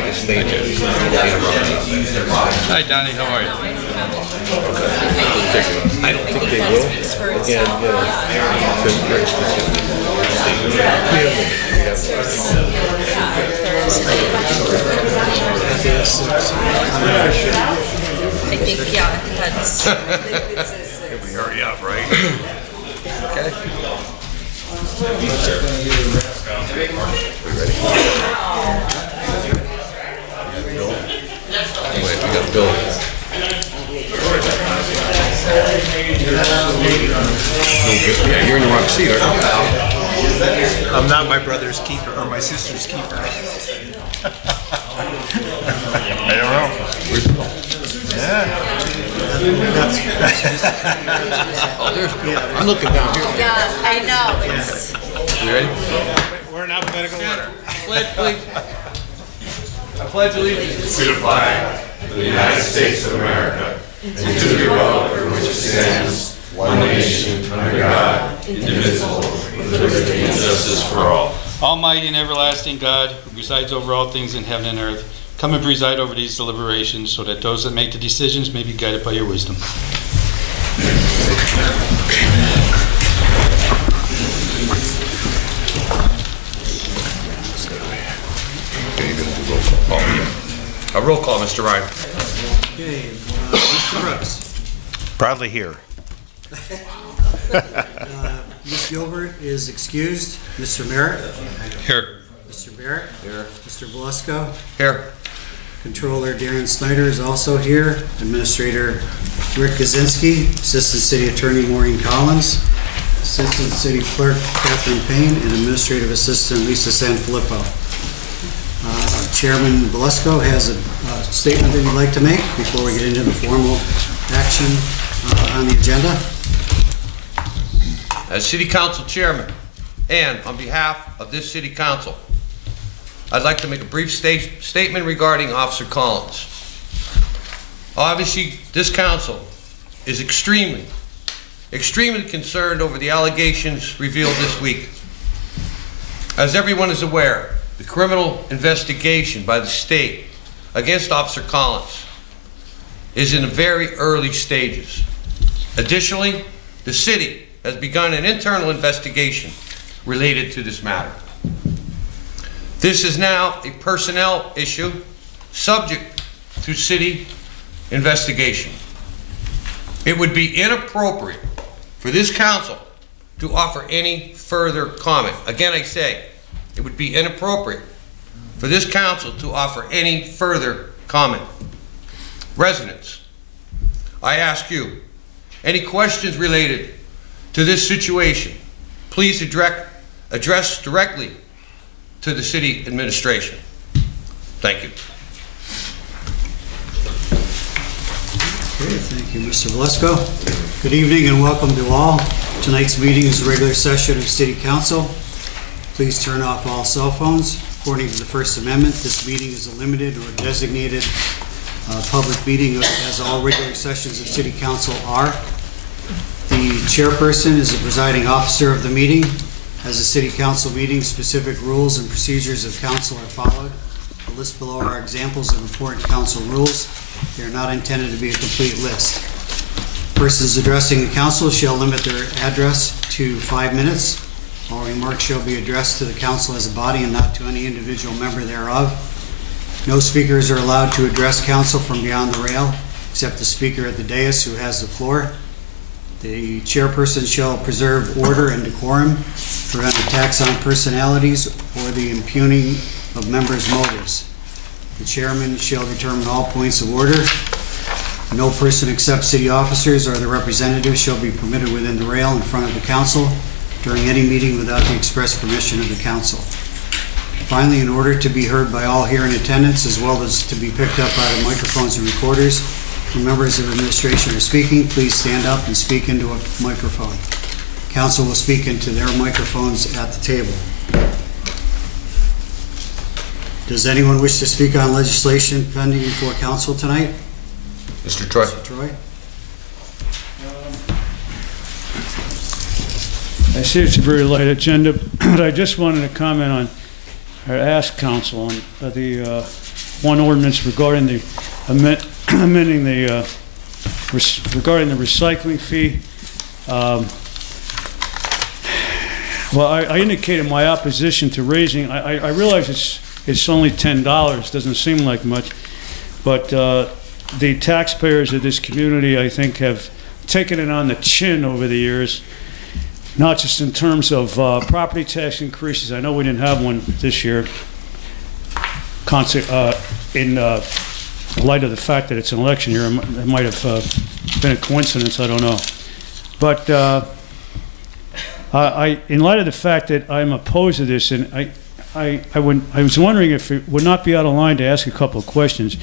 make a statement. Hi, Donnie. How are you? I don't think they will. Again, it's very specific. I think, yeah, that's. If we hurry up, right? Okay. We ready? Wait, we got Bill. Yeah, you're in the wrong seat, aren't you? I'm not my brother's keeper or my sister's keeper. I don't know. Where's Bill? Yeah. Oh, there's Bill. I'm looking down here. Yeah, I know. It's. You ready? We're in alphabetical order. Pledge, please. I pledge allegiance to the flag of the United States of America and to the republic for which it stands, one nation, under God, indivisible, with liberty and justice for all. Almighty and everlasting God, who presides over all things in heaven and earth, come and preside over these deliberations so that those that make the decisions may be guided by your wisdom. Okay, you're going to do roll call. Oh, yeah. A roll call, Mr. Ryan. Okay, Mr. Brooks. Proudly here. Ms. Gilbert is excused. Mr. Merritt. Here. Mr. Barrett. Here. Mr. Velasco. Here. Controller Darren Snyder is also here. Administrator Rick Kaczynski. Assistant City Attorney Maureen Collins. Assistant City Clerk Catherine Payne. And Administrative Assistant Lisa Sanfilippo. Chairman Velasco has a statement that he'd like to make before we get into the formal action on the agenda. As City Council Chairman, and on behalf of this City Council, I'd like to make a brief statement regarding Officer Collins. Obviously, this council is extremely concerned over the allegations revealed this week. As everyone is aware, the criminal investigation by the state against Officer Collins is in the very early stages. Additionally, the city has begun an internal investigation related to this matter. This is now a personnel issue subject to city investigation. It would be inappropriate for this council to offer any further comment. Again, I say, it would be inappropriate for this council to offer any further comment. Residents, I ask you, any questions related to this situation, please address directly to the city administration. Thank you. Okay, thank you, Mr. Velasco. Good evening and welcome to all. Tonight's meeting is a regular session of City Council. Please turn off all cell phones. According to the First Amendment, this meeting is a limited or designated public meeting, as all regular sessions of City Council are. The chairperson is the presiding officer of the meeting. As a City Council meeting, specific rules and procedures of council are followed. The list below are examples of important council rules. They are not intended to be a complete list. Persons addressing the council shall limit their address to 5 minutes. All remarks shall be addressed to the council as a body and not to any individual member thereof. No speakers are allowed to address council from beyond the rail, except the speaker at the dais who has the floor. The chairperson shall preserve order and decorum, prevent attacks on personalities, or the impugning of members' motives. The chairman shall determine all points of order. No person except city officers or their representatives shall be permitted within the rail in front of the council during any meeting without the express permission of the council. Finally, in order to be heard by all here in attendance, as well as to be picked up by the microphones and recorders, when members of administration are speaking, please stand up and speak into a microphone. Council will speak into their microphones at the table. Does anyone wish to speak on legislation pending before council tonight? Mr. Troy. Mr. Troy? I see it's a very light agenda, but I just wanted to comment on, or ask council on the one ordinance regarding the amending the regarding the recycling fee. Well, I indicated my opposition to raising. I realize it's only $10. Doesn't seem like much, but the taxpayers of this community, I think, have taken it on the chin over the years. Not just in terms of property tax increases. I know we didn't have one this year. In light of the fact that it's an election year, it might have been a coincidence. I don't know. But in light of the fact that I'm opposed to this, and I was wondering if it would not be out of line to ask a couple of questions.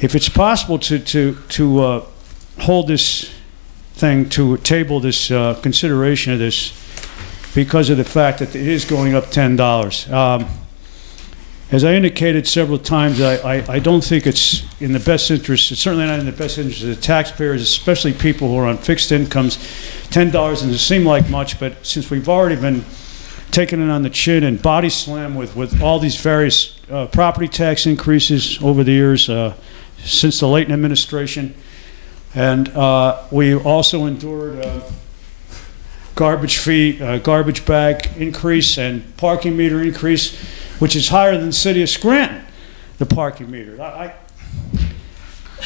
If it's possible to hold this thing, to table this consideration of this, because of the fact that it is going up $10. As I indicated several times, I don't think it's in the best interest, it's certainly not in the best interest of the taxpayers, especially people who are on fixed incomes. $10 doesn't seem like much, but since we've already been taking it on the chin and body slam with all these various property tax increases over the years since the Layton administration, and we also endured garbage fee, garbage bag increase and parking meter increase, which is higher than the city of Scranton, the parking meter.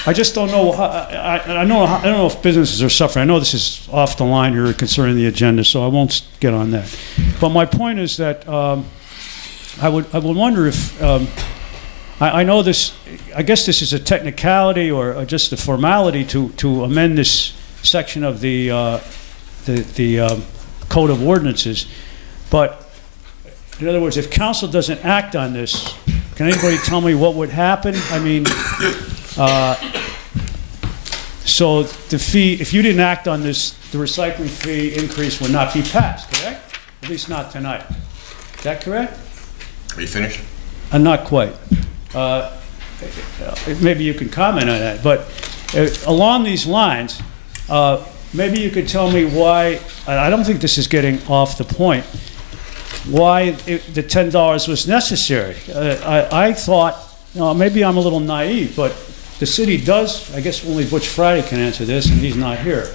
I just don't know. I don't know if businesses are suffering. I know this is off the line here concerning the agenda, so I won't get on that. But my point is that I would wonder if I know this. I guess this is a technicality or just a formality to amend this section of the Code of Ordinances, but in other words, if council doesn't act on this, can anybody tell me what would happen? I mean, so the fee, if you didn't act on this, the recycling fee increase would not be passed, correct? At least not tonight. Is that correct? Are you finished? Not quite. Maybe you can comment on that. But along these lines, maybe you could tell me why, I don't think this is getting off the point, why the $10 was necessary. I thought, maybe I'm a little naive, but the city does, I guess only Butch Friday can answer this, and he's not here.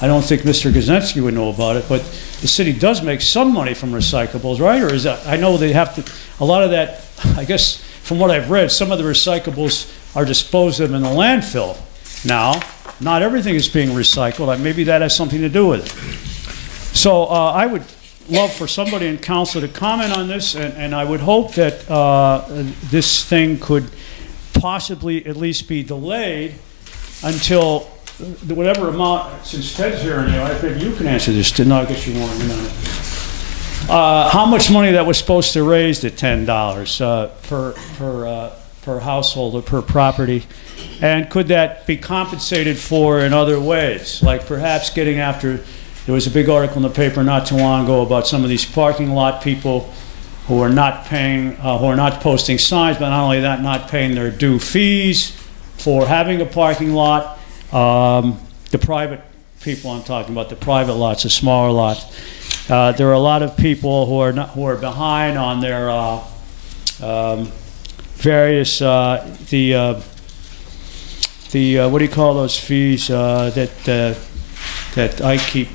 I don't think Mr. Guzensky would know about it, but the city does make some money from recyclables, right? Or is that, I know they have to, a lot of that, I guess from what I've read, some of the recyclables are disposed of in the landfill. Now, not everything is being recycled. Maybe that has something to do with it. So I would love for somebody in council to comment on this, and I would hope that this thing could possibly at least be delayed until whatever amount, since Ted's here, and I think you can answer this, didn't I? Get you more in on it. How much money that was supposed to raise the $10 per household or per property, and could that be compensated for in other ways, like perhaps getting after? There was a big article in the paper not too long ago about some of these parking lot people who are not paying, who are not posting signs, but not only that, not paying their due fees for having a parking lot. The private people I'm talking about, the private lots, the smaller lots. There are a lot of people who are behind on their various what do you call those fees that I keep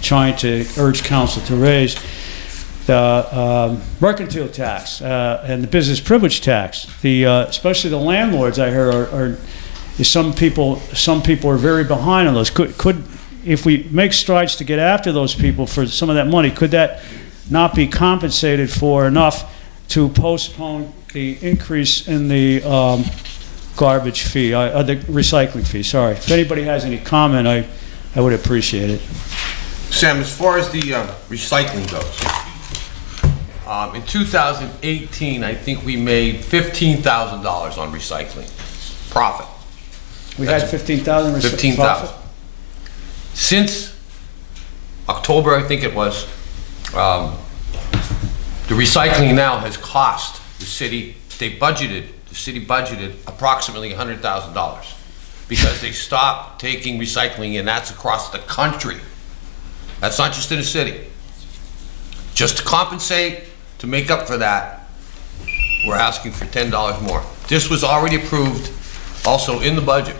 trying to urge council to raise, the mercantile tax and the business privilege tax. Especially the landlords, I hear, some people are very behind on those. Could if we make strides to get after those people for some of that money, could that not be compensated for enough to postpone the increase in the garbage fee, the recycling fee? Sorry. If anybody has any comment, I would appreciate it. Sam, as far as the recycling goes, in 2018, I think we made $15,000 on recycling profit. We had 15,000. 15,000. Since October, I think it was, the recycling now has cost the city. The city budgeted approximately $100,000 because they stopped taking recycling, and that's across the country. That's not just in the city. Just to compensate, to make up for that, we're asking for $10 more. This was already approved, also in the budget.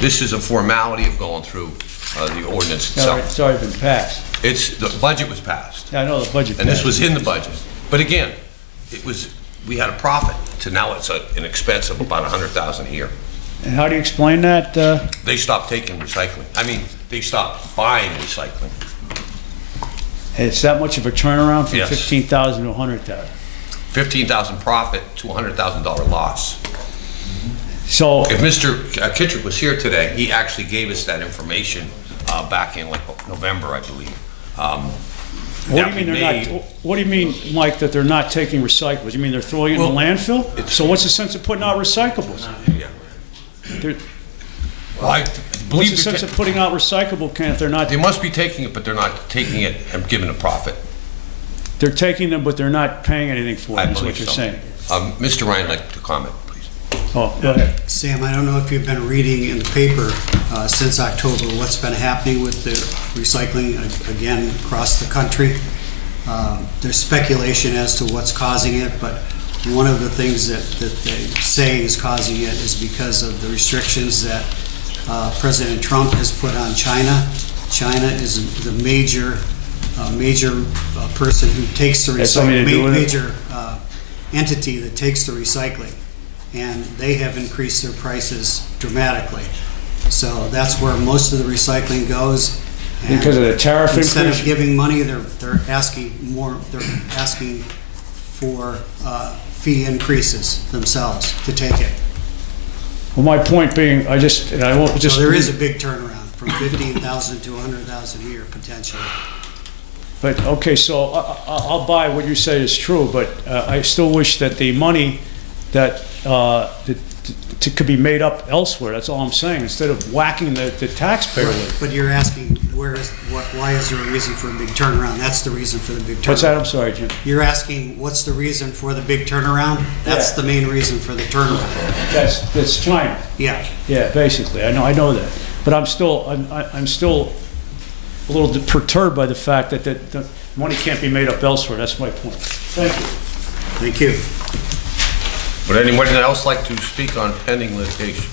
This is a formality of going through the ordinance itself. It's already been passed. The budget was passed, Yeah, I know the budget. and this passed. was in the budget. But again, we had a profit, to now it's an expense of about $100,000 a year. And how do you explain that? They stopped taking recycling. I mean, they stopped buying recycling. It's that much of a turnaround from Yes. 15,000 to 100,000. 15,000 profit to $100,000 loss. So, If Mr. Kittrick was here today, he actually gave us that information back in like November, I believe. what do you mean they're not? What do you mean, Mike, that they're not taking recyclables? You mean they're throwing it in the landfill? So what's the sense of putting out recyclables? Yeah. They're- Well, I What's believe the sense of putting out recyclable can if they're not? they must be taking it, but they're not taking it and giving a profit. They're taking them, but they're not paying anything for I it. Is believe what you're so. saying? Mr. Ryan, like to comment, please. Oh, go ahead. Sam, I don't know if you've been reading in the paper since October what's been happening with the recycling again across the country. There's speculation as to what's causing it, but one of the things that they say is causing it is because of the restrictions that President Trump has put on China. China is the major person who takes the Has something to do recycling, with it? major entity that takes the recycling, and they have increased their prices dramatically. So that's where most of the recycling goes. And Because of the tariff instead increase? of giving money, they're asking more. They're asking for fee increases themselves to take it. Well, my point being, I won't just. So there is a big turnaround from 15,000 to 100,000 a year potentially. But, okay, so I'll buy what you say is true, but I still wish that the money that could be made up elsewhere, that's all I'm saying, instead of whacking the taxpayer with it. But you're asking, why is there a reason for a big turnaround? That's the reason for the big turnaround. What's that? I'm sorry, Jim. You're asking, what's the reason for the big turnaround? That's the main reason for the turnaround. That's China. Yeah. Yeah, basically, I know that. But I'm still a little perturbed by the fact that the money can't be made up elsewhere. That's my point. Thank you. Thank you. Would anyone else like to speak on pending legislation?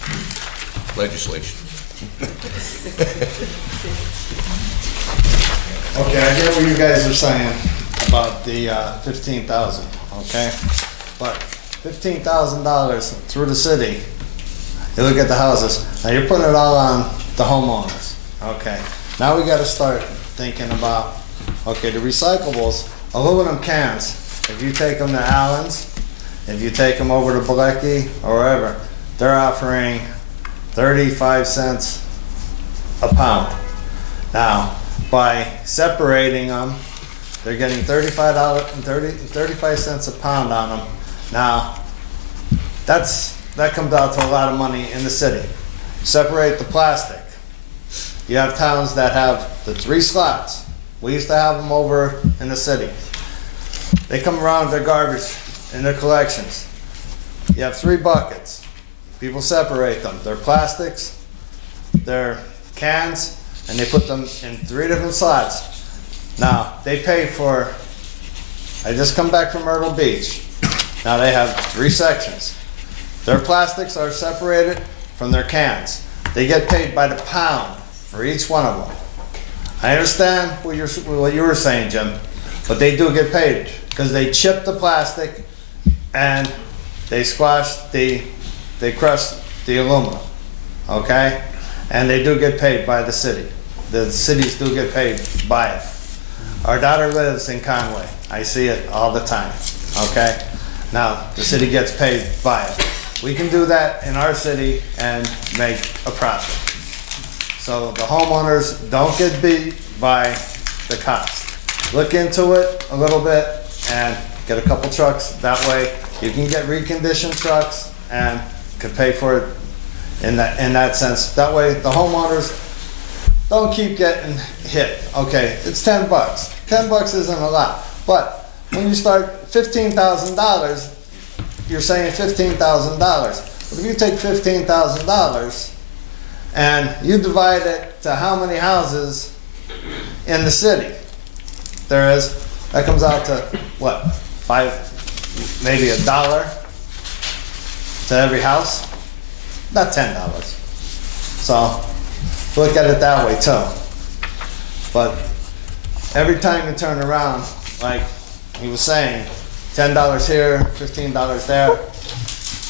Okay, I get what you guys are saying about the 15,000, okay? But $15,000 through the city, you look at the houses, now you're putting it all on the homeowners, okay? Now we gotta start thinking about, okay, the recyclables, aluminum cans, if you take them to Allen's, if you take them over to Bilecki or wherever, they're offering 35 cents a pound. Now, by separating them, they're getting $35 cents a pound on them. Now, that comes out to a lot of money in the city. Separate the plastic. You have towns that have the 3 slots. We used to have them over in the city. They come around with their garbage in their collections. You have 3 buckets. People separate them. They're plastics, they're cans, and they put them in 3 different slots. Now, they pay for, I just come back from Myrtle Beach. Now they have 3 sections. Their plastics are separated from their cans. They get paid by the pound for each one of them. I understand what you were saying, Jim, but they do get paid because they chip the plastic and they they crush the aluminum, okay? And they do get paid by the city. The cities do get paid by it. Our daughter lives in Conway. I see it all the time, okay? Now, the city gets paid by it. We can do that in our city and make a profit. So the homeowners don't get beat by the cost. Look into it a little bit and get a couple trucks. That way you can get reconditioned trucks and can pay for it in that sense. That way the homeowners don't keep getting hit. Okay, it's 10 bucks. 10 bucks isn't a lot. But when you start $15,000, you're saying $15,000. But if you take $15,000 and you divide it to how many houses in the city there is, that comes out to what, maybe $1 to every house, about $10. So look at it that way too. But every time you turn around, like he was saying, $10 here, $15 there,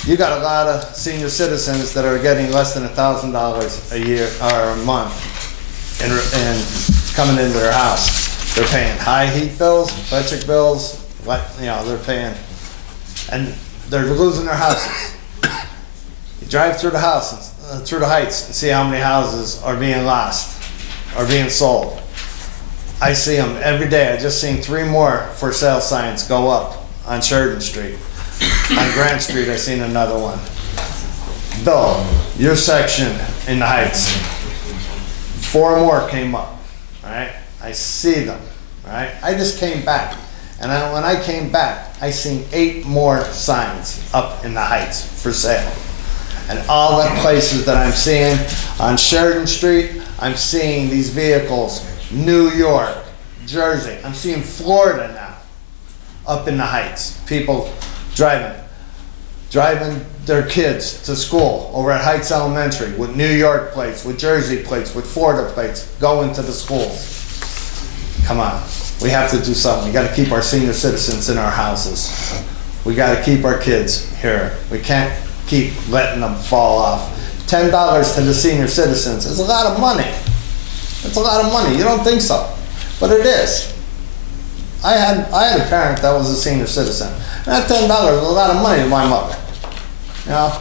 you got a lot of senior citizens that are getting less than $1,000 a year or a month and coming into their house. They're paying high heat bills, electric bills, they're paying, and they're losing their houses. You drive through the houses, through the heights, and see how many houses are being lost, are being sold. I see them every day. I just seen 3 more for sale signs go up on Sheridan Street. On Grant Street, I seen another one. Bill, your section in the Heights, 4 more came up, all right? I see them, all right? I just came back, and when I came back, I seen 8 more signs up in the Heights for sale. And all the places that I'm seeing on Sheridan Street, I'm seeing these vehicles, New York, Jersey, I'm seeing Florida now, up in the Heights. People driving their kids to school over at Heights Elementary with New York plates, with Jersey plates, with Florida plates, going to the schools. Come on, we have to do something. We got to keep our senior citizens in our houses. We got to keep our kids here. We can't keep letting them fall off. $10 to the senior citizens is a lot of money. It's a lot of money. You don't think so, but it is. I had a parent that was a senior citizen. And that $10 was a lot of money to my mother. You know?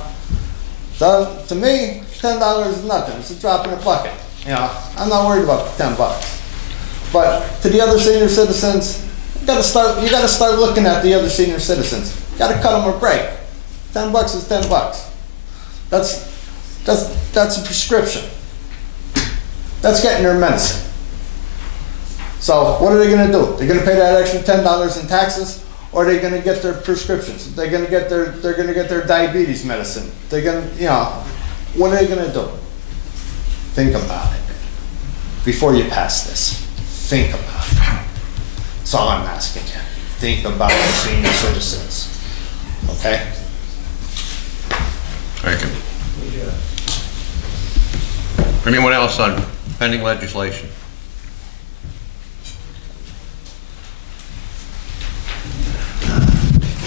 So to me, $10 is nothing. It's a drop in a bucket. You know, I'm not worried about the $10. But to the other senior citizens, you gotta start looking at the other senior citizens. You gotta cut them a break. $10 is $10. That's a prescription. That's getting their medicine. So what are they going to do? They're going to pay that extra $10 in taxes, or are they going to get their prescriptions? They're going to get their diabetes medicine. They're going to, what are they going to do? Think about it before you pass this. Think about it. That's all I'm asking you. Think about the senior citizens. Okay? Thank you. Anyone else on pending legislation?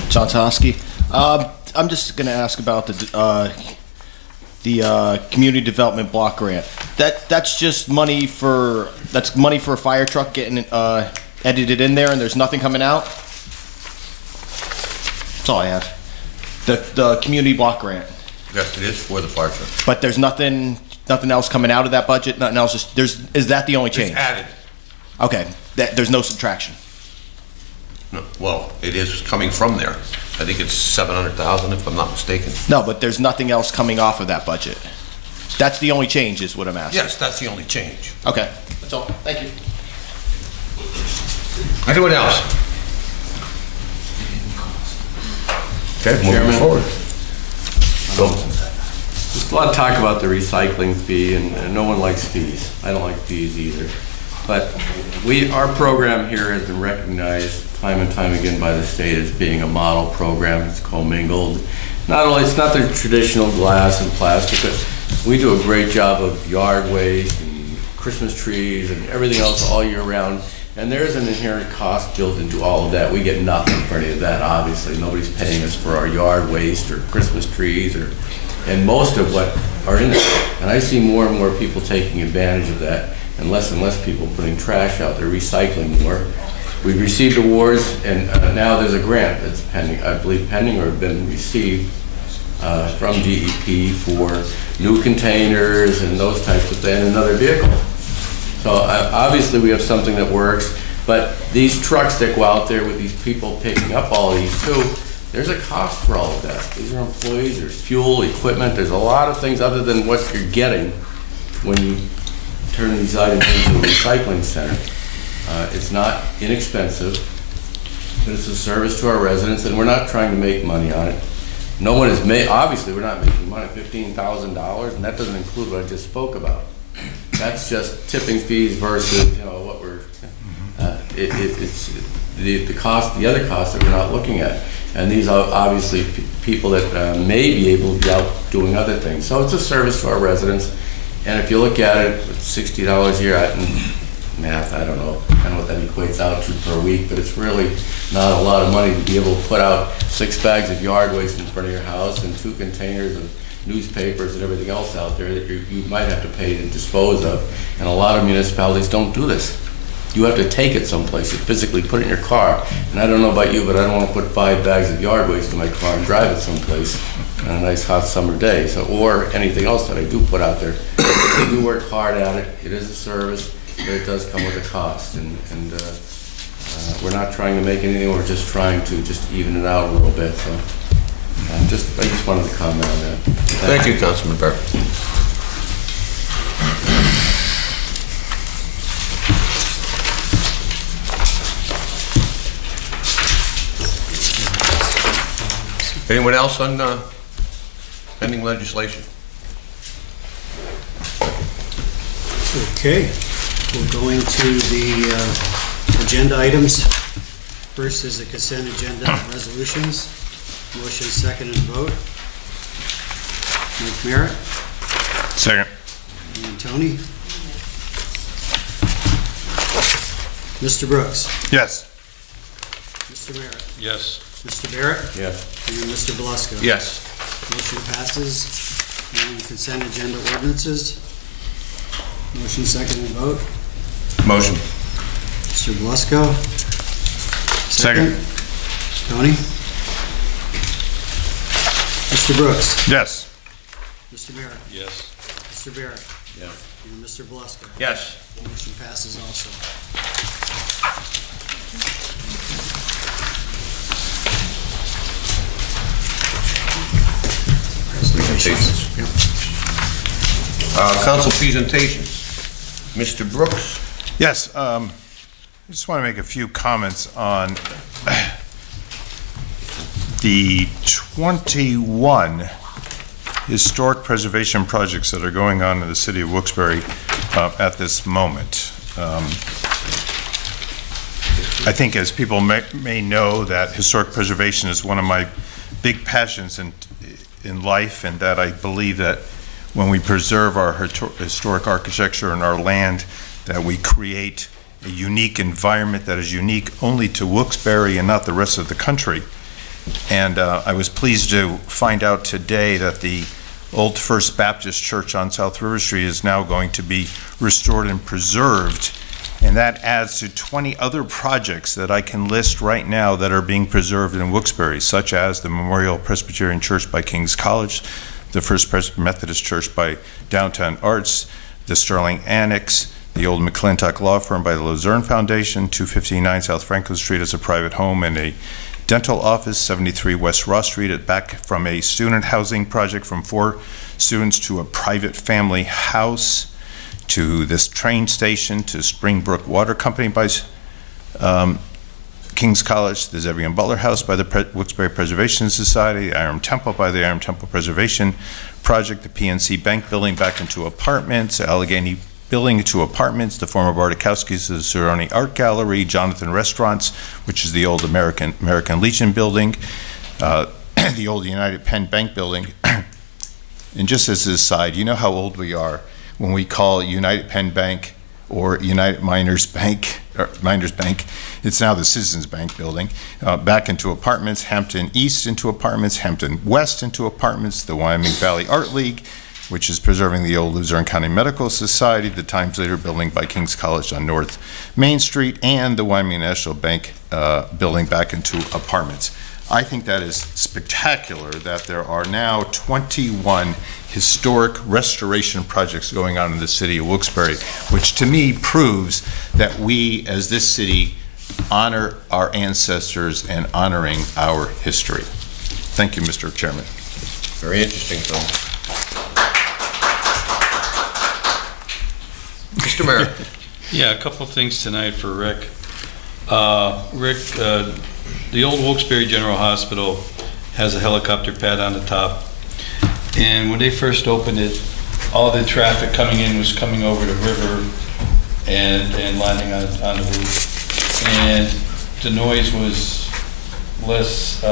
John Toski. I'm just going to ask about the community development block grant. That's just money for a fire truck getting edited in there, and there's nothing coming out. That's all I have. The community block grant. Yes, it is for the fire truck. But there's nothing else coming out of that budget. Nothing else. Is that the only change? It's added. Okay. There's no subtraction. No, well, it is coming from there. I think it's 700,000 if I'm not mistaken. No, but there's nothing else coming off of that budget. That's the only change, is what I'm asking. Yes, that's the only change. Okay. That's all. Thank you. Anyone else? Okay, moving forward. There's a lot of talk about the recycling fee, and no one likes fees. I don't like fees either. But our program here has been recognized time and time again by the state as being a model program. It's commingled. It's not the traditional glass and plastic, but we do a great job of yard waste and Christmas trees and everything else all year round. And there's an inherent cost built into all of that. We get nothing for any of that, obviously. Nobody's paying us for our yard waste or Christmas trees and most of what are in there. And I see more and more people taking advantage of that, and less people putting trash out there, recycling more. We've received awards, and now there's a grant that's pending, I believe pending or been received from DEP for new containers and those types of things, and another vehicle. So obviously we have something that works, but these trucks that go out there with these people picking up all these too, there's a cost for all of that. These are employees, there's fuel, equipment, there's a lot of things other than what you're getting when you turn these items into a recycling center. It's not inexpensive, but it's a service to our residents, and we're not trying to make money on it. No one is obviously we're not making money, $15,000, and that doesn't include what I just spoke about. That's just tipping fees versus, what we're, it's the cost, the other costs that we're not looking at. And these are obviously people that may be able to be out doing other things. So it's a service to our residents. And if you look at it, it's $60 a year. Math, I don't know what that equates out to per week, but it's really not a lot of money to be able to put out 6 bags of yard waste in front of your house and 2 containers of newspapers and everything else out there that you might have to pay to dispose of. And a lot of municipalities don't do this. You have to take it someplace, you physically put it in your car. And I don't know about you, but I don't want to put 5 bags of yard waste in my car and drive it someplace on a nice hot summer day. So, or anything else that I do put out there. I do work hard at it. It is a service, but it does come with a cost. And we're not trying to make anything, we're just trying to just even it out a little bit. So I just wanted to comment on that. Thank you, Councilman Burke. Anyone else on pending legislation? Okay, we'll go into the agenda items. First is the consent agenda resolutions. Motion, second, and vote. Mike Merritt. Second. And Tony. Mr. Brooks. Yes. Mr. Merritt. Yes. Mr. Barrett. Yes. And Mr. Beluska. Yes. Motion passes. And consent agenda ordinances. Motion, second, and vote. Motion. Mr. Beluska. Second. Tony. Mr. Brooks. Yes. Mr. Merritt. Yes. Mr. Barrett. Yes. And Mr. Beluska. Yes. Motion passes also. Presentations. Yep. Council presentations. Mr. Brooks. Yes. I just want to make a few comments on the 21 historic preservation projects that are going on in the city of Wilkes-Barre at this moment. I think as people may know that historic preservation is one of my big passions in life, and that I believe that when we preserve our historic architecture and our land, that we create a unique environment that is unique only to Wilkes-Barre and not the rest of the country. And I was pleased to find out today that the old First Baptist Church on South River Street is now going to be restored and preserved. And that adds to 20 other projects that I can list right now that are being preserved in Wilkes-Barre, such as the Memorial Presbyterian Church by King's College, the First Methodist Church by Downtown Arts, the Sterling Annex, the old McClintock Law Firm by the Luzerne Foundation, 259 South Franklin Street as a private home, and a dental office, 73 West Ross Street, back from a student housing project from 4 students to a private family house, to this train station, to Springbrook Water Company by King's College, the Zevian Butler House by the Wilkes-Barre Preservation Society, the Iron Temple by the Iron Temple Preservation Project, the PNC Bank building back into apartments, Allegheny building into apartments, the former Bartikowski's, the Zeroni Art Gallery, Jonathan Restaurants, which is the old American Legion building, the old United Penn Bank building. And just as an aside, you know how old we are when we call United Penn Bank or United Miners Bank, it's now the Citizens Bank building, back into apartments, Hampton East into apartments, Hampton West into apartments, the Wyoming Valley Art League, which is preserving the old Luzerne County Medical Society, the Times Later building by King's College on North Main Street, and the Wyoming National Bank building back into apartments. I think that is spectacular that there are now 21 historic restoration projects going on in the city of Wilkes-Barre, which to me proves that we, as this city, honor our ancestors and honoring our history. Thank you, Mr. Chairman. Very interesting, Phil. Mr. Merritt. Yeah, a couple of things tonight for Rick. Rick, the old Wilkes-Barre General Hospital has a helicopter pad on the top. And when they first opened it, all the traffic coming in was coming over the river and landing on the roof. And the noise was less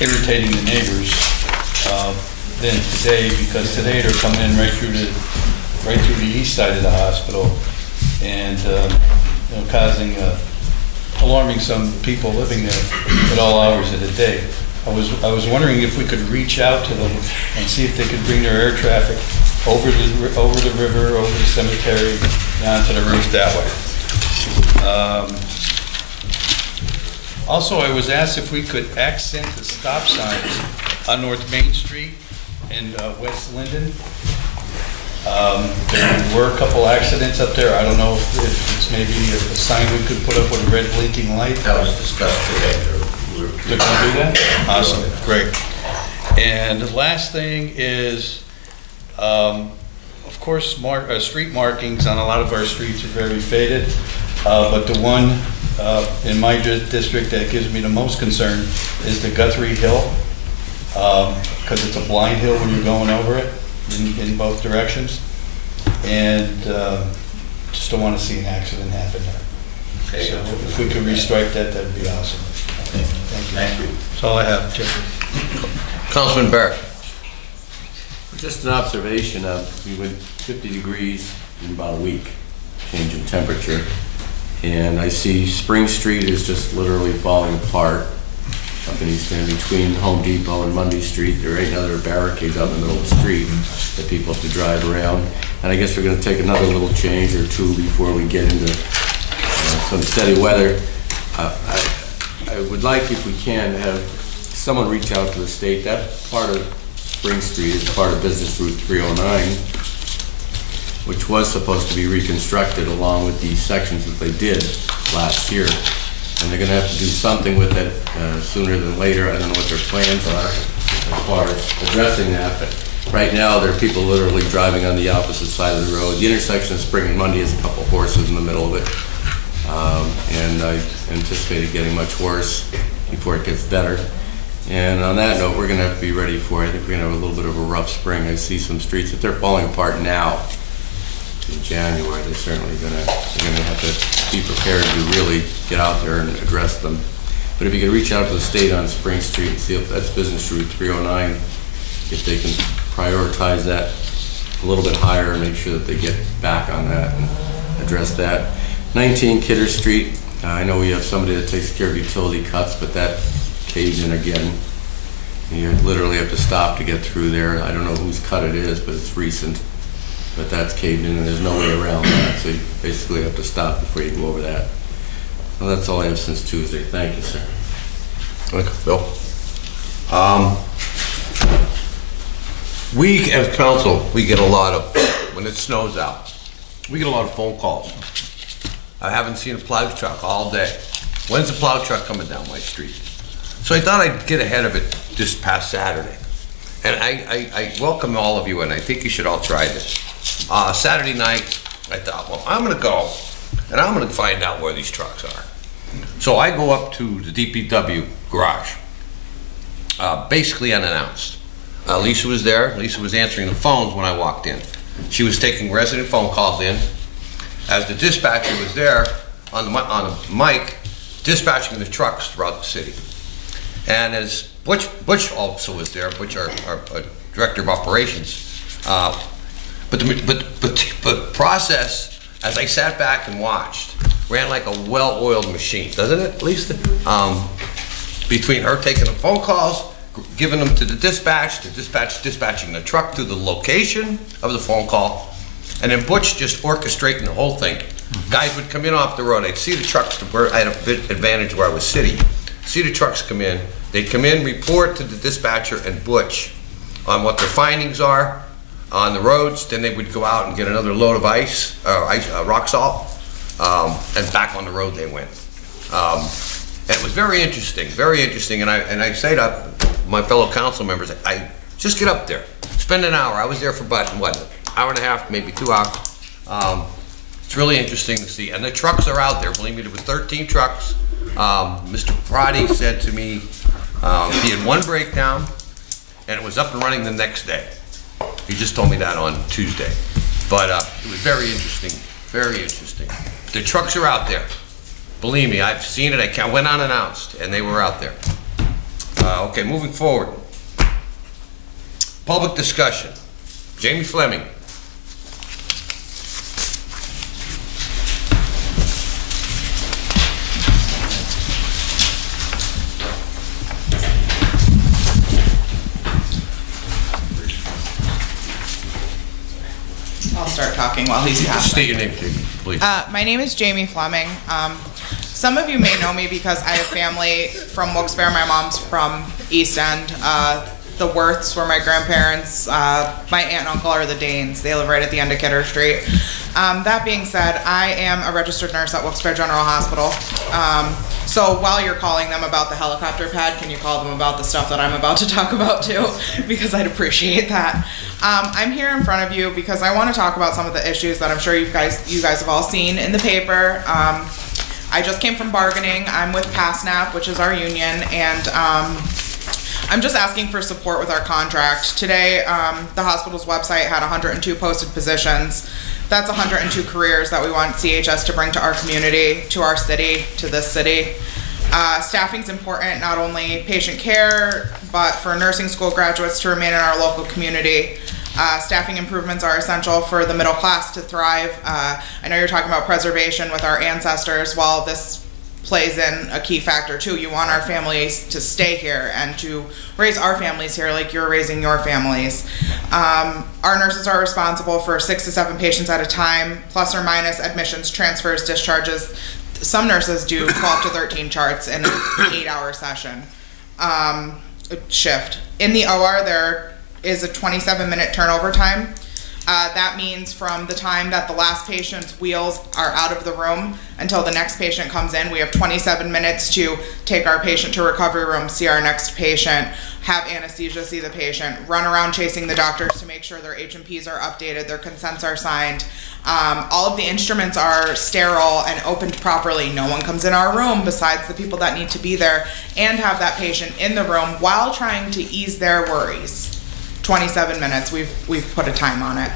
irritating to neighbors than today, because today they're coming in right through the east side of the hospital and you know, causing alarming some people living there at all hours of the day. I was wondering if we could reach out to them and see if they could bring their air traffic over the river, over the cemetery, down to the roof that way. Also, I was asked if we could accent the stop signs on North Main Street and West Linden. There were a couple accidents up there. I don't know if it's maybe a sign we could put up with a red blinking light. That was discussed today. They're gonna do that? Awesome, great. And the last thing is, of course, street markings on a lot of our streets are very faded, but the one in my district that gives me the most concern is the Guthrie Hill, because it's a blind hill when you're going over it in both directions, and just don't want to see an accident happen there. Okay. So if we could restrike that, that'd be awesome. Okay. Thank you. Thank you. That's all I have, Jeffrey. Councilman Barrett. Just an observation, we went 50 degrees in about a week, change in temperature. And I see Spring Street is just literally falling apart up in East End between Home Depot and Mundy Street. There ain't another barricade out in the middle of the street that people have to drive around. And I guess we're going to take another little change or two before we get into some steady weather. I would like, if we can, have someone reach out to the state. That part of Spring Street is part of Business Route 309, which was supposed to be reconstructed along with the sections that they did last year. And they're going to have to do something with it sooner than later. I don't know what their plans are as far as addressing that, but right now there are people literally driving on the opposite side of the road. The intersection of Spring and Mundy has a couple horses in the middle of it. And I anticipate it getting much worse before it gets better. And on that note, we're going to have to be ready for it. I think we're going to have a little bit of a rough spring. I see some streets, if they're falling apart now in January, they're certainly going to have to be prepared to really get out there and address them. But if you could reach out to the state on Spring Street and see if that's Business Route 309, if they can prioritize that a little bit higher and make sure that they get back on that and address that. 19 Kidder Street, I know we have somebody that takes care of utility cuts, but that caved in again. You literally have to stop to get through there. I don't know whose cut it is, but it's recent. But that's caved in and there's no way around that, so you basically have to stop before you go over that. Well, that's all I have since Tuesday. Thank you, sir. Okay, Bill. We as council, we get a lot of, when it snows out, we get a lot of phone calls. I haven't seen a plow truck all day. When's the plow truck coming down my street? So I thought I'd get ahead of it this past Saturday. And I welcome all of you, and I think you should all try this. Saturday night, I thought, well, I'm gonna go, and I'm gonna find out where these trucks are. So I go up to the DPW garage, basically unannounced. Lisa was there. Lisa was answering the phones when I walked in. She was taking resident phone calls in. As the dispatcher was there on the mic, dispatching the trucks throughout the city. And as Butch also was there, Butch, our director of operations. But the process, as I sat back and watched, ran like a well-oiled machine, doesn't it, Lisa? Between her taking the phone calls, giving them to the dispatch, dispatching the truck to the location of the phone call, and then Butch just orchestrating the whole thing. Guys would come in off the road. I'd see the trucks. I had a bit advantage where I was sitting. See the trucks come in. They'd come in, report to the dispatcher and Butch on what their findings are on the roads. Then they would go out and get another load of rock salt, and back on the road they went. And it was very interesting, very interesting. And I say to my fellow council members, I just get up there, spend an hour. I was there for about, what, an hour and a half, maybe 2 hours. It's really interesting to see. And the trucks are out there. Believe me, there were 13 trucks. Mr. Prati said to me he had one breakdown and it was up and running the next day. He just told me that on Tuesday. But it was very interesting, very interesting. The trucks are out there. Believe me, I've seen it. I went unannounced, and they were out there. Okay, moving forward. Public discussion. Jamie Fleming. I'll start talking while he's passing. State your name, please. My name is Jamie Fleming. Some of you may know me because I have family from Wilkes-Barre. My mom's from East End. The Worths were my grandparents. My aunt and uncle are the Danes. They live right at the end of Kidder Street. That being said, I am a registered nurse at Wilkes-Barre General Hospital. So while you're calling them about the helicopter pad, can you call them about the stuff that I'm about to talk about too? Because I'd appreciate that. I'm here in front of you because I want to talk about some of the issues that I'm sure you guys have all seen in the paper. I just came from bargaining. I'm with PASNAP, which is our union, and I'm just asking for support with our contract. Today, the hospital's website had 102 posted positions. That's 102 careers that we want CHS to bring to our community, to our city, to this city. Staffing's important, not only patient care, but for nursing school graduates to remain in our local community. Staffing improvements are essential for the middle class to thrive. I know you're talking about preservation with our ancestors. Well, this plays in a key factor too. You want our families to stay here and to raise our families here like you're raising your families. Our nurses are responsible for 6 to 7 patients at a time, plus or minus admissions, transfers, discharges. Some nurses do 12 to 13 charts in an 8-hour session shift. In the OR, there is a 27-minute turnover time. That means from the time that the last patient's wheels are out of the room until the next patient comes in, we have 27 minutes to take our patient to recovery room, see our next patient, have anesthesia, see the patient, run around chasing the doctors to make sure their H&Ps are updated, their consents are signed. All of the instruments are sterile and opened properly. No one comes in our room besides the people that need to be there, and have that patient in the room while trying to ease their worries. 27 minutes, we've put a time on it.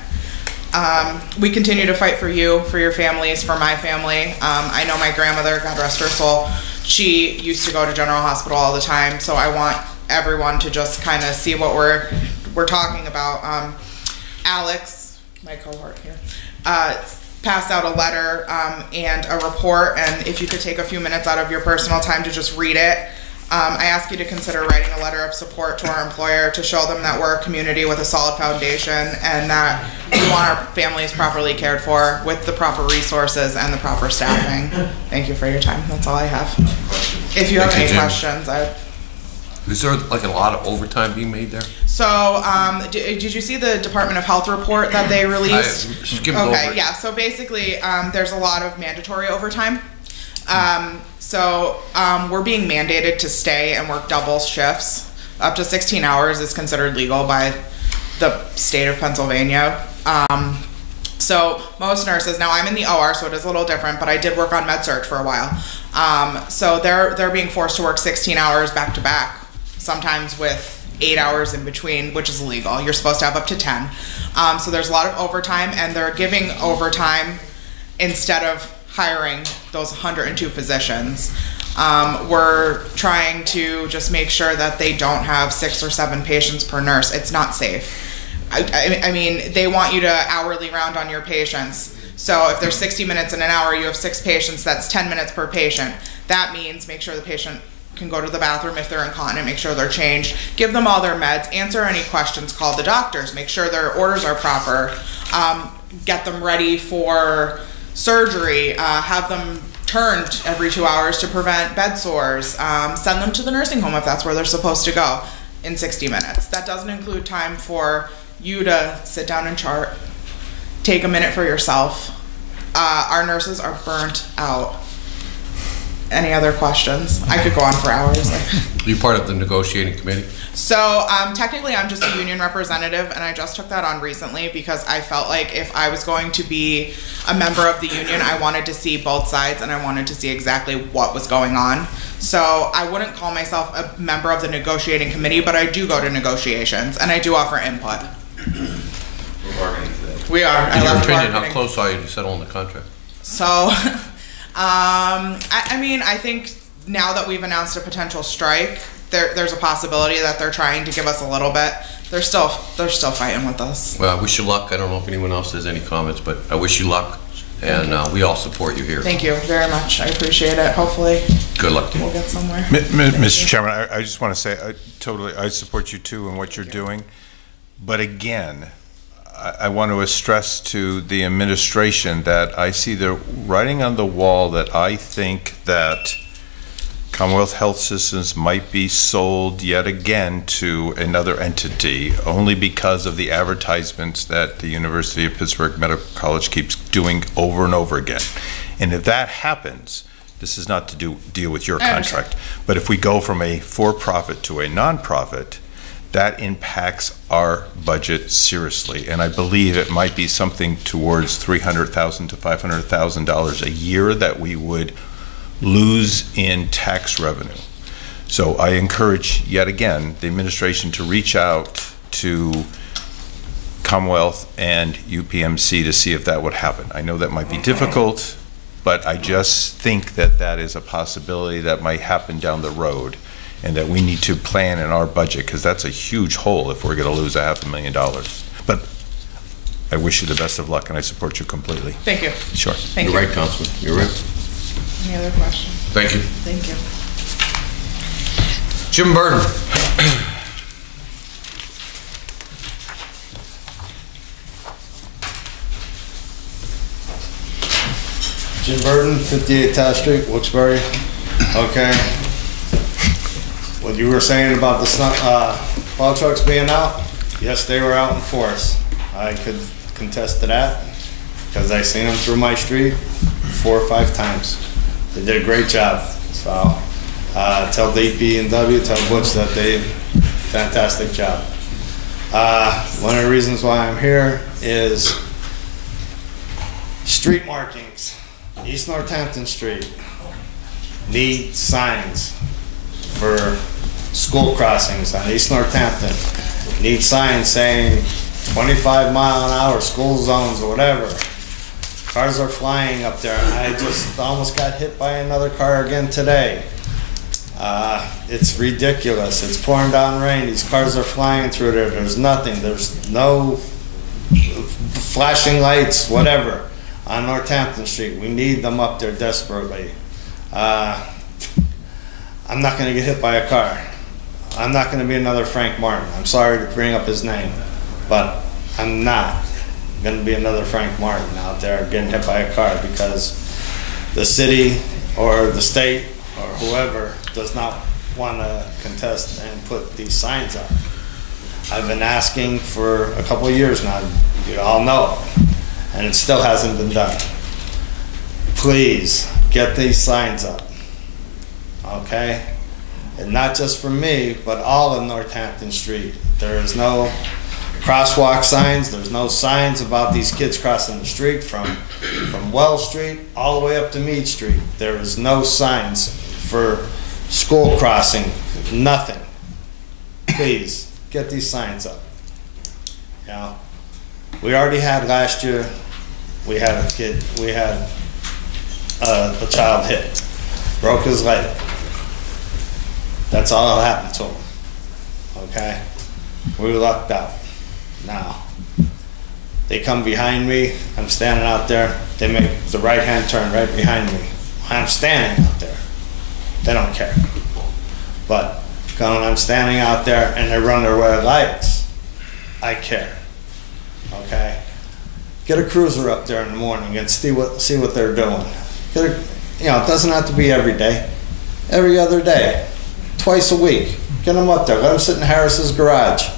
We continue to fight for you, for your families, for my family. I know my grandmother, God rest her soul, she used to go to General Hospital all the time, so I want everyone to just kind of see what we're talking about. Alex, my cohort here, passed out a letter and a report, and if you could take a few minutes out of your personal time to just read it. I ask you to consider writing a letter of support to our employer to show them that we're a community with a solid foundation and that we want our families properly cared for with the proper resources and the proper staffing. Thank you for your time. That's all I have. If you have any questions, Is there like a lot of overtime being made there? So, did you see the Department of Health report that they released? I skimmed over it. Yeah, so basically, there's a lot of mandatory overtime. We're being mandated to stay and work double shifts. Up to 16 hours is considered legal by the state of Pennsylvania. So most nurses, now I'm in the OR, so it is a little different, but I did work on med-surg for a while. So they're being forced to work 16 hours back to back, sometimes with 8 hours in between, which is illegal. You're supposed to have up to 10. So there's a lot of overtime, and they're giving overtime instead of hiring those 102 positions. We're trying to just make sure that they don't have 6 or 7 patients per nurse. It's not safe. I mean, they want you to hourly round on your patients. So if there's 60 minutes in an hour, you have 6 patients, that's 10 minutes per patient. That means make sure the patient can go to the bathroom if they're incontinent, make sure they're changed, give them all their meds, answer any questions, call the doctors, make sure their orders are proper, get them ready for surgery, have them turned every 2 hours to prevent bed sores, send them to the nursing home if that's where they're supposed to go in 60 minutes. That doesn't include time for you to sit down and chart, take a minute for yourself. Our nurses are burnt out. Any other questions? I could go on for hours. Are you part of the negotiating committee? So technically I'm just a union representative, and I just took that on recently because I felt like if I was going to be a member of the union, I wanted to see both sides and I wanted to see exactly what was going on. So I wouldn't call myself a member of the negotiating committee, but I do go to negotiations and I do offer input. We're bargaining today. We are. In your opinion, how close are you to settling the contract? So I mean, I think now that we've announced a potential strike, there's a possibility that they're trying to give us a little bit. They're still fighting with us. Well, I wish you luck. I don't know if anyone else has any comments, but I wish you luck, and we all support you here. Thank you very much. I appreciate it. Hopefully, good luck to you. We'll get somewhere. Mr. Chairman, I just want to say, I support you too in what you're doing. But again, I want to stress to the administration that I see the writing on the wall that I think that Commonwealth Health Systems might be sold yet again to another entity only because of the advertisements that the University of Pittsburgh Medical College keeps doing over and over again. And if that happens, this is not to deal with your contract, but if we go from a for-profit to a non-profit, that impacts our budget seriously. And I believe it might be something towards $300,000 to $500,000 a year that we would lose in tax revenue. So I encourage, yet again, the administration to reach out to Commonwealth and UPMC to see if that would happen. I know that might be difficult, but I just think that that is a possibility that might happen down the road, and that we need to plan in our budget, because that's a huge hole if we're going to lose $500,000. But I wish you the best of luck, and I support you completely. Thank you. Sure. Thank You're you. right, Councilman. You're right. Any other questions? Thank you. Thank you. Jim Burton. Jim Burton, 58 Taft Street, Wilkes-Barre. Okay. What you were saying about the plow trucks being out, yes, they were out in force. I could contest to that because I seen them through my street 4 or 5 times. They did a great job. So tell DP&W, tell Butch that they did a fantastic job. One of the reasons why I'm here is street markings. East Northampton Street need signs for school crossings on East Northampton. Need signs saying 25-mile-an-hour school zones or whatever. Cars are flying up there. I just almost got hit by another car again today. It's ridiculous. It's pouring down rain. These cars are flying through there. There's nothing. There's no flashing lights, whatever, on Northampton Street. We need them up there desperately. I'm not going to get hit by a car. I'm not going to be another Frank Martin. I'm sorry to bring up his name, but I'm not going to be another Frank Martin out there getting hit by a car because the city or the state or whoever does not want to contest and put these signs up. I've been asking for a couple of years now, you all know, and it still hasn't been done. Please get these signs up, okay? And not just for me, but all of Northampton Street. There is no crosswalk signs, there's no signs about these kids crossing the street from Wells Street all the way up to Meade Street. There is no signs for school crossing, nothing. Please, get these signs up. You know, we already had last year, we had a child hit, broke his leg. That's all that happened to him, okay? We lucked out. Now, they come behind me, I'm standing out there, they make the right-hand turn right behind me. I'm standing out there. They don't care. But when I'm standing out there and they run their red lights, I care, okay? Get a cruiser up there in the morning and see what they're doing. You know, it doesn't have to be every day, every other day, twice a week. Get them up there, let them sit in Harris's garage.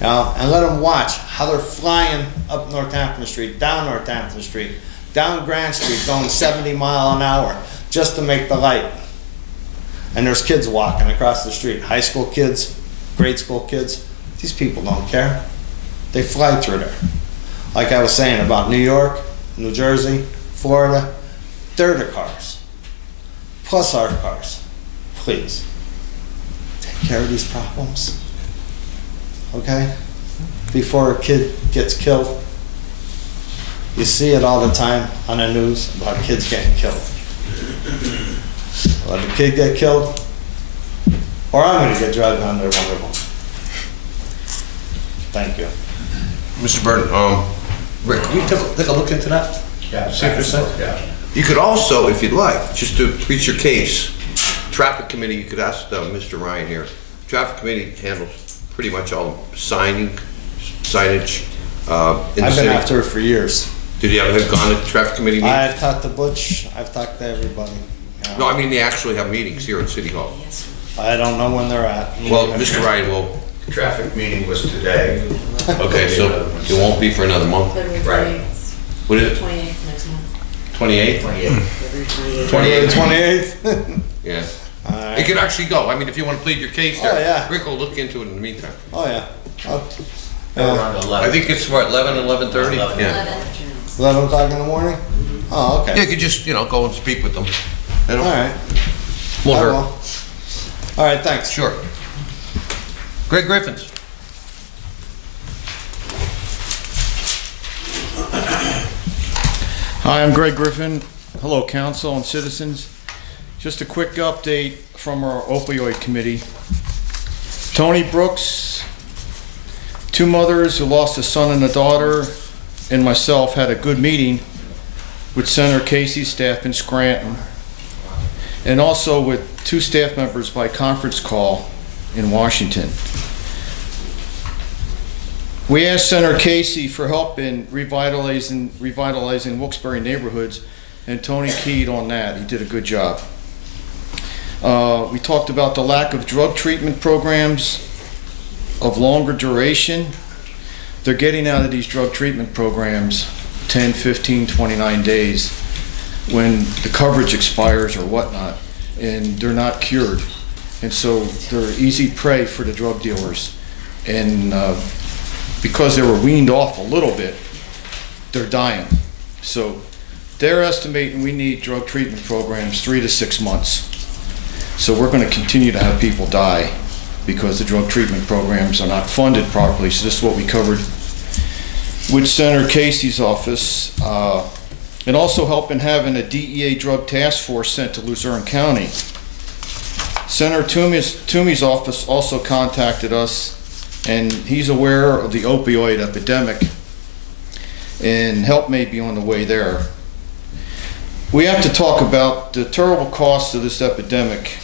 You know, and let them watch how they're flying up Northampton Street, down Northampton Street, down Grand Street, going 70 miles an hour just to make the light. And there's kids walking across the street, high school kids, grade school kids. These people don't care. They fly through there. Like I was saying about New York, New Jersey, Florida, they're the cars, plus our cars. Please, take care of these problems. Okay? Before a kid gets killed. You see it all the time on the news about kids getting killed. Let the kid get killed, or I'm gonna get dragged under one of them. Thank you. Mr. Burton, Rick, can we take a look into that? Yeah. See what you're saying? Yeah. You could also, if you'd like, just to preach your case, traffic committee, you could ask Mr. Ryan here. Traffic committee handles pretty much all signage in the I've city. been after it for years. Did you ever have gone to traffic committee meetings? I've talked to Butch, I've talked to everybody. You know. No, I mean, they actually have meetings here at City Hall. I don't know when they're at. Well, Mr. Ryan will, The traffic meeting was today. okay, so it won't be for another month. Right. What is it? 28th next month. 28th? 28. 28th? Yeah. Alright. It could actually go. I mean, if you want to plead your case there. Oh, yeah. Rick will look into it in the meantime. Oh, yeah. Around 11. I think it's what, 11, 11:30? 11. Yeah. 11 o'clock in the morning? Oh, Yeah, okay. you could just, go and speak with them. You know, Alright. won't I hurt. will. Alright, thanks. Sure. Greg Griffins. Hi, I'm Greg Griffin. Hello, council and citizens. Just a quick update from our opioid committee. Tony Brooks, 2 mothers who lost a son and a daughter, and myself had a good meeting with Senator Casey's staff in Scranton, and also with 2 staff members by conference call in Washington. We asked Senator Casey for help in revitalizing Wilkes-Barre neighborhoods, and Tony keyed on that. He did a good job. We talked about the lack of drug treatment programs of longer duration. They're getting out of these drug treatment programs 10, 15, 29 days when the coverage expires or whatnot, and they're not cured. And so they're easy prey for the drug dealers. And because they were weaned off a little bit, they're dying. So they're estimating we need drug treatment programs 3 to 6 months. So we're going to continue to have people die because the drug treatment programs are not funded properly. So this is what we covered with Senator Casey's office, and also helping having a DEA drug task force sent to Luzerne County. Senator Toomey's office also contacted us, and he's aware of the opioid epidemic, and help may be on the way there. We have to talk about the terrible cost of this epidemic.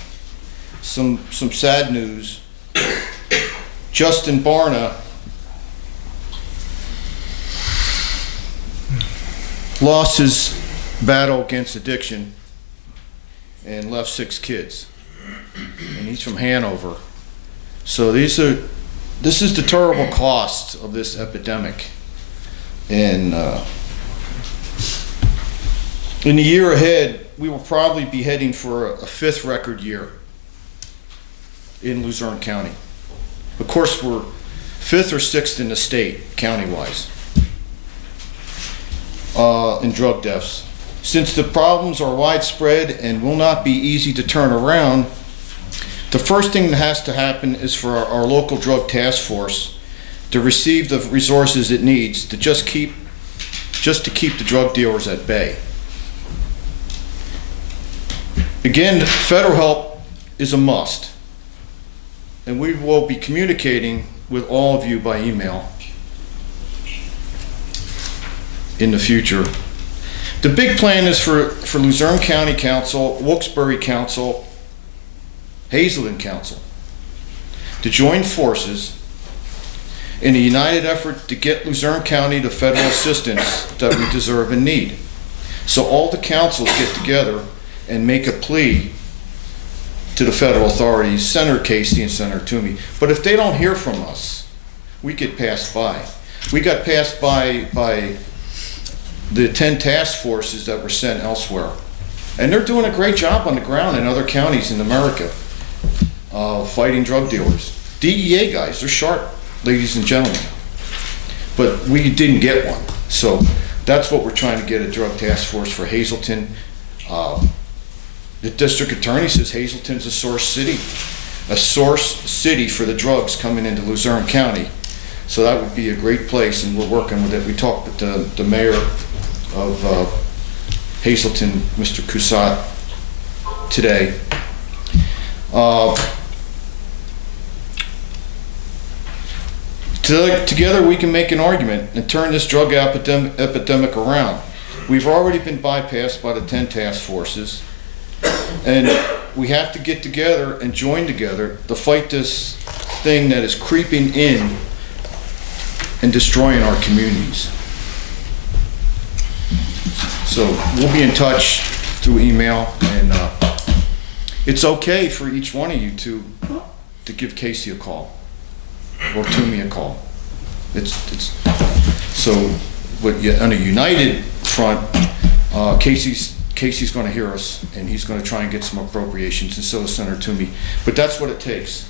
Some sad news. Justin Barna lost his battle against addiction and left 6 kids. And he's from Hanover. So this is the terrible cost of this epidemic. And in the year ahead, we will probably be heading for a 5th record year in Luzerne County. Of course, we're 5th or 6th in the state, county-wise, in drug deaths. Since the problems are widespread and will not be easy to turn around, the first thing that has to happen is for our local drug task force to receive the resources it needs to just to keep the drug dealers at bay. Again, federal help is a must, and we will be communicating with all of you by email in the future. The big plan is for Luzerne County Council, Wilkes-Barre Council, Hazelton Council to join forces in a united effort to get Luzerne County the federal assistance that we deserve and need. So all the councils get together and make a plea to the federal authorities, Senator Casey and Senator Toomey. But if they don't hear from us, we get passed by. We got passed by the 10 task forces that were sent elsewhere. And they're doing a great job on the ground in other counties in America, fighting drug dealers. DEA guys, they're sharp, ladies and gentlemen. But we didn't get one. So that's what we're trying to get, a drug task force for Hazelton. The district attorney says Hazelton's a source city for the drugs coming into Luzerne County. So that would be a great place, and we're working with it. We talked with the mayor of Hazelton, Mr. Coussat, today. Together we can make an argument and turn this drug epidemic around. We've already been bypassed by the 10 task forces, and we have to get together and join together to fight this thing that is creeping in and destroying our communities. So we'll be in touch through email, and it's okay for each one of you to give Casey a call or Toomey a call. So, but on a united front, Casey's going to hear us, and he's going to try and get some appropriations, and so is Senator Toomey. But that's what it takes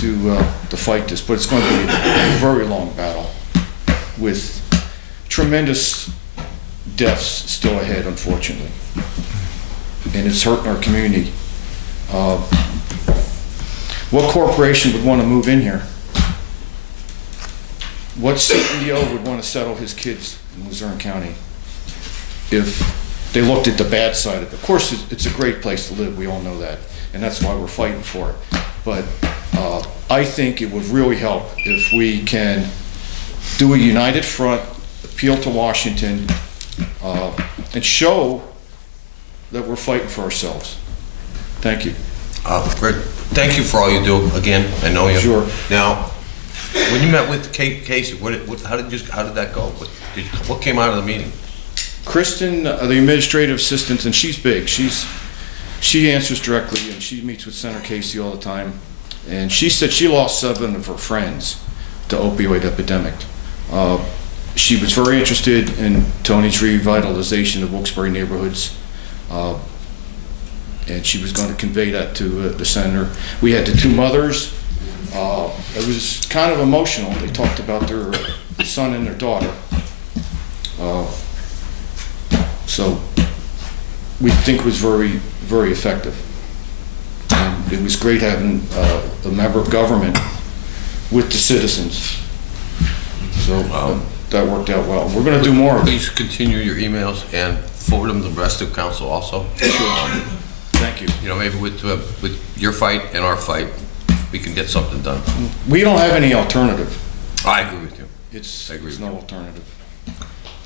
to fight this. But it's going to be a very long battle with tremendous deaths still ahead, unfortunately, and it's hurting our community. What corporation would want to move in here? What CEO would want to settle his kids in Luzerne County if they looked at the bad side of it? Of course, it's a great place to live. We all know that, and that's why we're fighting for it. But I think it would really help if we can do a united front, appeal to Washington, and show that we're fighting for ourselves. Thank you. Great. Thank you for all you do. Again, I know you. Sure. Now, when you met with Casey, how did that go? What came out of the meeting? Kristen, the administrative assistant, and she's big. She answers directly, and she meets with Senator Casey all the time. And she said she lost 7 of her friends to opioid epidemic. She was very interested in Tony's revitalization of Wilkes-Barre neighborhoods, and she was going to convey that to the senator. We had the 2 mothers. It was kind of emotional. They talked about their son and their daughter. So we think it was very, very effective. And it was great having a member of government with the citizens. So that worked out well. We're going to do more. Please continue your emails and forward them to the rest of council also. Sure. Thank you. You know, maybe with your fight and our fight, we can get something done. We don't have any alternative. I agree with you. There's no alternative.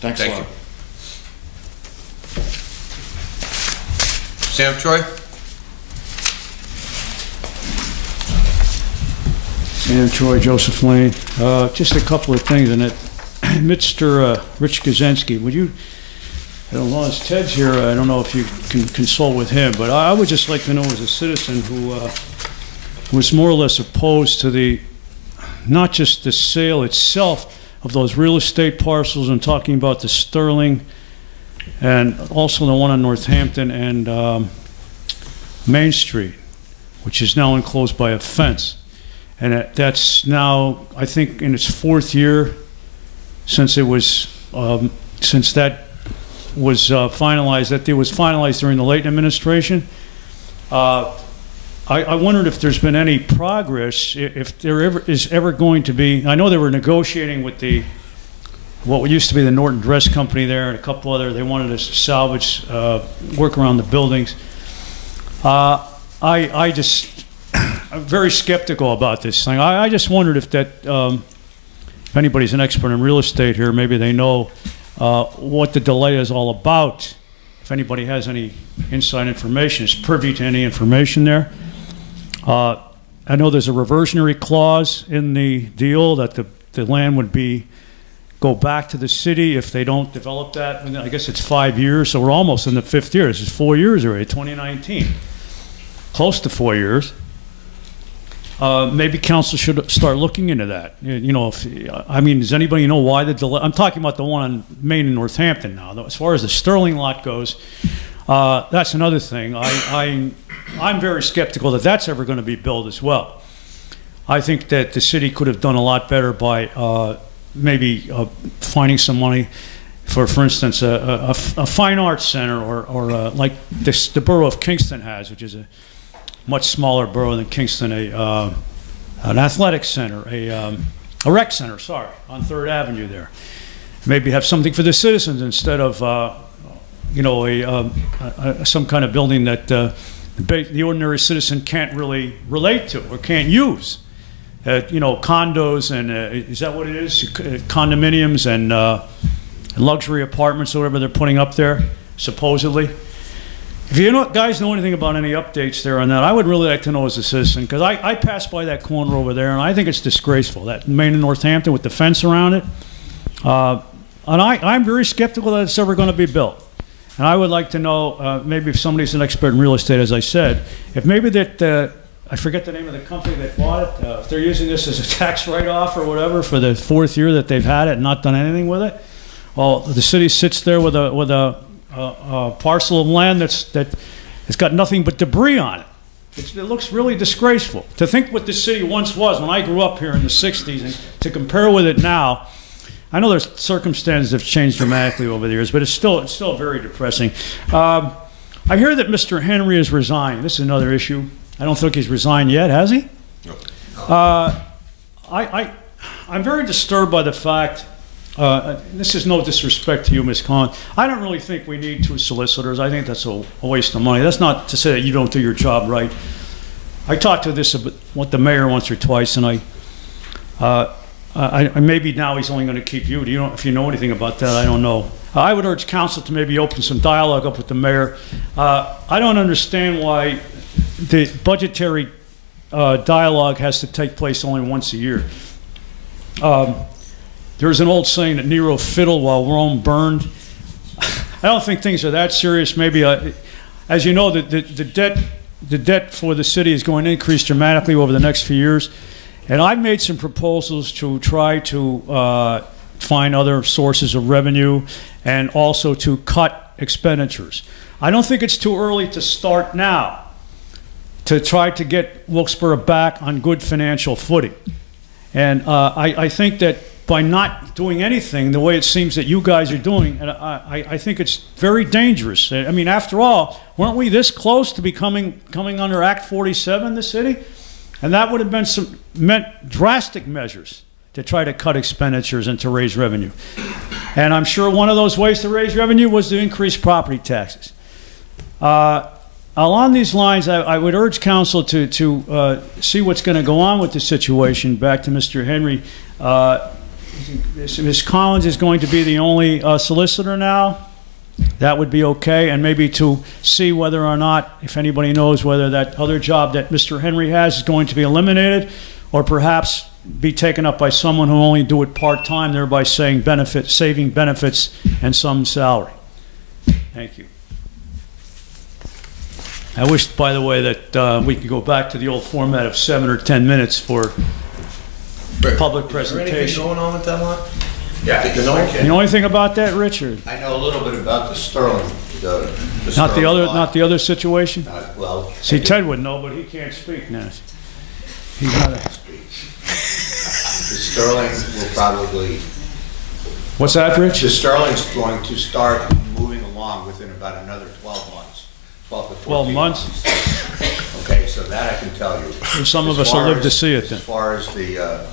Thanks a lot. You. Sam Troy? Sam Troy, Joseph Lane. Just a couple of things in it. Mr. Rich Kaczynski, would you, I don't know, as Ted's here, I don't know if you can consult with him, but I would just like to know as a citizen who was more or less opposed to the, not just the sale itself of those real estate parcels, and talking about the Sterling and also the one on Northampton and Main Street, which is now enclosed by a fence. And that's now, I think, in its 4th year since it was, since that was finalized, that it was finalized during the Layton administration. I wondered if there's been any progress, if there ever is going to be. I know they were negotiating with what used to be the Norton Dress Company there and a couple other. They wanted us to salvage, work around the buildings. I'm very skeptical about this thing. I just wondered if that, if anybody's an expert in real estate here, maybe they know what the delay is all about. If anybody has any inside information, is privy to any information there. I know there's a reversionary clause in the deal that the land would go back to the city if they don't develop that. I guess it's 5 years, so we're almost in the 5th year. This is 4 years already, 2019. Close to 4 years. Maybe council should start looking into that. You know, I mean, does anybody know why the delay? I'm talking about the one on Main and Northampton now. As far as the Sterling lot goes, that's another thing. I'm very skeptical that that's ever going to be built as well. I think that the city could have done a lot better by maybe finding some money for instance, a fine arts center or like the borough of Kingston has, which is a much smaller borough than Kingston, an athletic center, a rec center, sorry, on 3rd Avenue there. Maybe have something for the citizens instead of, you know, some kind of building that the ordinary citizen can't really relate to or can't use. You know, condos and, is that what it is? Condominiums and luxury apartments or whatever they're putting up there, supposedly. If you guys know anything about any updates there on that, I would really like to know as a citizen, because I passed by that corner over there and I think it's disgraceful, that Main and Northampton with the fence around it. And I'm very skeptical that it's ever going to be built. And I would like to know, maybe if somebody's an expert in real estate, as I said, if maybe that, I forget the name of the company that bought it, if they're using this as a tax write-off or whatever for the 4th year that they've had it and not done anything with it, well, the city sits there with a parcel of land that has got nothing but debris on it. It looks really disgraceful. To think what the city once was when I grew up here in the 60s and to compare with it now, I know there's circumstances that have changed dramatically over the years, but it's still very depressing. I hear that Mr. Henry has resigned. This is another issue. I don't think he's resigned yet, has he? No. I'm very disturbed by the fact, this is no disrespect to you, Ms. Collins. I don't really think we need 2 solicitors. I think that's a waste of money. That's not to say that you don't do your job right. I talked to this with the mayor once or twice, and maybe now he's only going to keep you. If you know anything about that, I don't know. I would urge council to maybe open some dialogue up with the mayor. I don't understand why the budgetary dialogue has to take place only once a year. There's an old saying that Nero fiddled while Rome burned. I don't think things are that serious. Maybe, as you know, the debt for the city is going to increase dramatically over the next few years. And I've made some proposals to try to find other sources of revenue and also to cut expenditures. I don't think it's too early to start now to try to get Wilkes-Barre back on good financial footing. And I think that by not doing anything the way it seems that you guys are doing, and I think it's very dangerous. I mean, after all, weren't we this close to coming under Act 47, the city? And that would have been meant drastic measures to try to cut expenditures and to raise revenue. And I'm sure one of those ways to raise revenue was to increase property taxes. Along these lines, I would urge council to see what's going to go on with the situation. Back to Mr. Henry. Ms. Collins is going to be the only solicitor now. That would be okay, and maybe to see whether or not, if anybody knows whether that other job that Mr. Henry has is going to be eliminated, or perhaps be taken up by someone who only do it part-time, thereby saving benefits and some salary. Thank you. I wish, by the way, that we could go back to the old format of 7 or 10 minutes for public presentation. Is there anything going on with that lot? Yeah. You know anything about that, Richard? I know a little bit about the Sterling. Not the other situation. Well, see, Ted would know, but he can't speak now. He's not a. The Sterling will probably. What's that, Rich? The Sterling's going to start moving along within about another 12 months. 12 to 14 months. Okay, so that I can tell you. Some of us will live to see it then. As far as the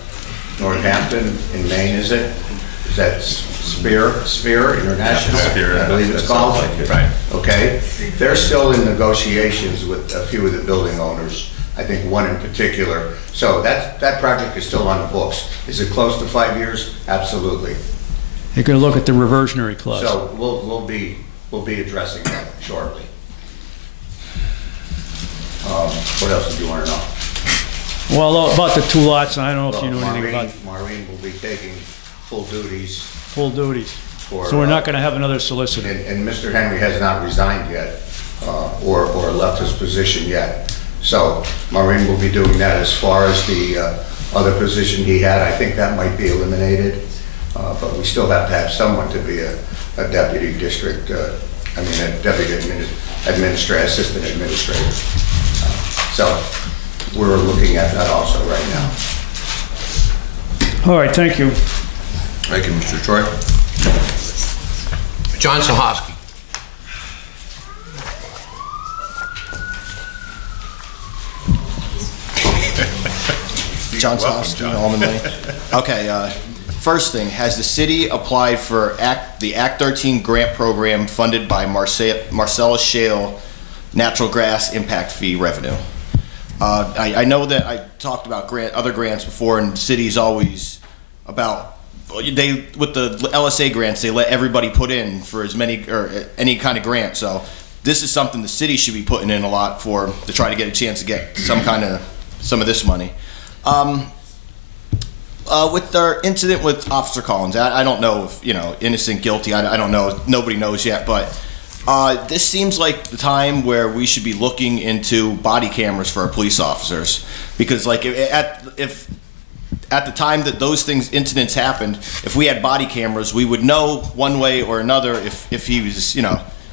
Northampton in Maine, is that Sphere International? Sphere, I believe it's called. Right. Okay, they're still in negotiations with a few of the building owners. I think one in particular. So that project is still on the books. Is it close to 5 years? Absolutely. You're going to look at the reversionary clause. So we'll be addressing that shortly. What else did you want to know? Well, about the 2 lots, I don't know if you know anything about. Maureen will be taking full duties. Full duties. So we're not going to have another solicitor. And Mr. Henry has not resigned yet, or left his position yet. So Maureen will be doing that. As far as the other position he had, I think that might be eliminated. But we still have to have someone to be a deputy district, a deputy administrator, assistant administrator. So we're looking at that also right now. All right, thank you. Thank you, Mr. Troy. John Sahoski. John Sahoski, Almond Lane. Okay, first thing, has the city applied for the Act 13 grant program funded by Marcellus Shale natural gas impact fee revenue. I know that I talked about other grants before, and the city's always about, with the LSA grants, they let everybody put in for as many, or any kind of grant. So this is something the city should be putting in a lot for, to try to get a chance to get some of this money. With our incident with Officer Collins, I don't know if, innocent, guilty, I don't know, nobody knows yet, but this seems like the time where we should be looking into body cameras for our police officers, because like if at the time that those incidents happened, if we had body cameras, we would know one way or another if he was,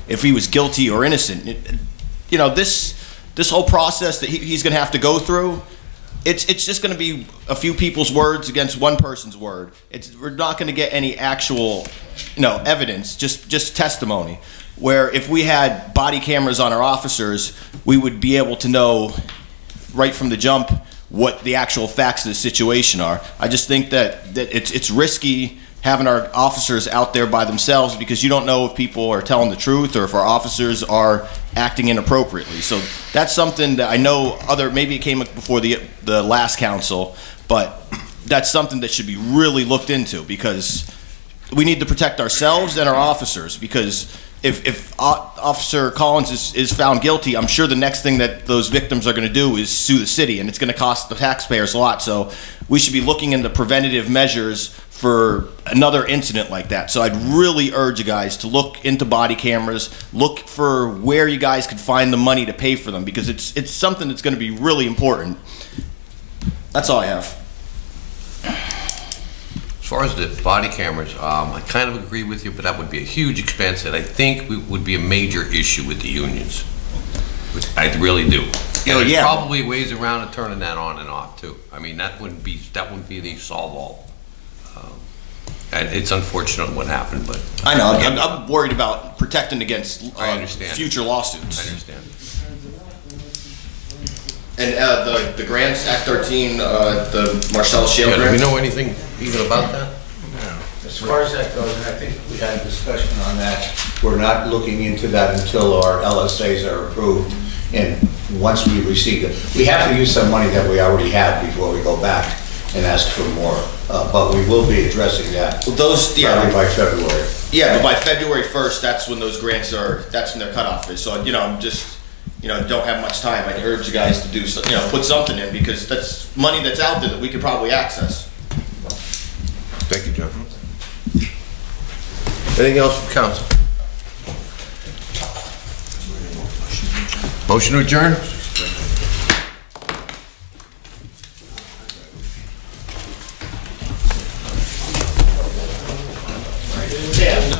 if he was guilty or innocent. This whole process that he's going to have to go through, it's just going to be a few people's words against one person's word. We're not going to get any actual, evidence, just testimony. Where if we had body cameras on our officers, we would be able to know right from the jump what the actual facts of the situation are. I just think that it's risky having our officers out there by themselves, because you don't know if people are telling the truth or if our officers are acting inappropriately. So that's something that I know maybe it came up before the last council, but that's something that should be really looked into, because we need to protect ourselves and our officers, because if Officer Collins is found guilty, I'm sure the next thing that those victims are going to do is sue the city, and it's going to cost the taxpayers a lot. So we should be looking into preventative measures for another incident like that. So I'd really urge you guys to look into body cameras, look for where you guys could find the money to pay for them, because it's something that's going to be really important. That's all I have. As far as the body cameras, I kind of agree with you, but that would be a huge expense, and I think would be a major issue with the unions. I really do. There's probably ways around of turning that on and off too. I mean, that wouldn't be the solve all. And it's unfortunate what happened, but I know. I'm worried about protecting against future lawsuits. I understand. And the grants, Act 13, the Marcellus Shale grant. Do we know anything even about that? No. As far as that goes, and I think we had a discussion on that, we're not looking into that until our LSAs are approved, and once we receive it. We have to use some money that we already have before we go back and ask for more, but we will be addressing that. Well, those, probably by February. Yeah, but by February 1st, that's when those grants that's when their cutoff is. So, I'm just, don't have much time. I'd urge you guys to do, put something in, because that's money that's out there that we could probably access. Thank you, John. Anything else from council? Motion to adjourn? Yeah.